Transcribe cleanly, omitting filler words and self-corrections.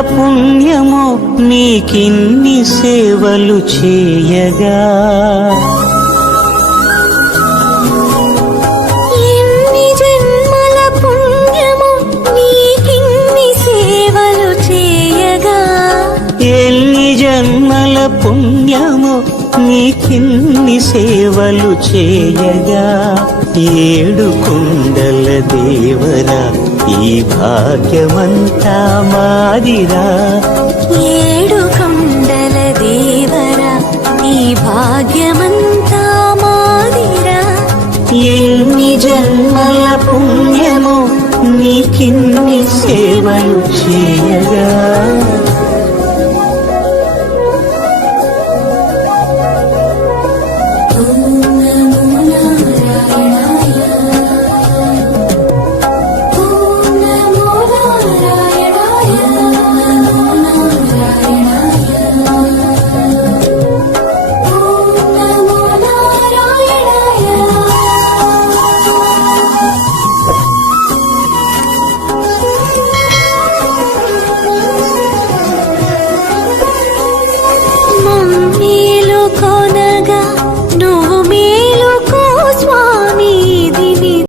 పుణ్యమో నీకిన్ని సేవలు చేయగా. ఎన్ని జన్మల పుణ్యమో నీకిన్ని సేవలు చేయగా. ఎన్ని జన్మల పుణ్యమో నీకిన్ని సేవలు చేయగా. ఏడు కొండల దేవరా ఈ భాగ్యమంతా మాదిరా. ఏడు కొండల దేవరా ఈ భాగ్యమంతా మాదిరా. ఎన్ని జన్మల పుణ్యమో నీకిన్ని సేవలు చేయగా.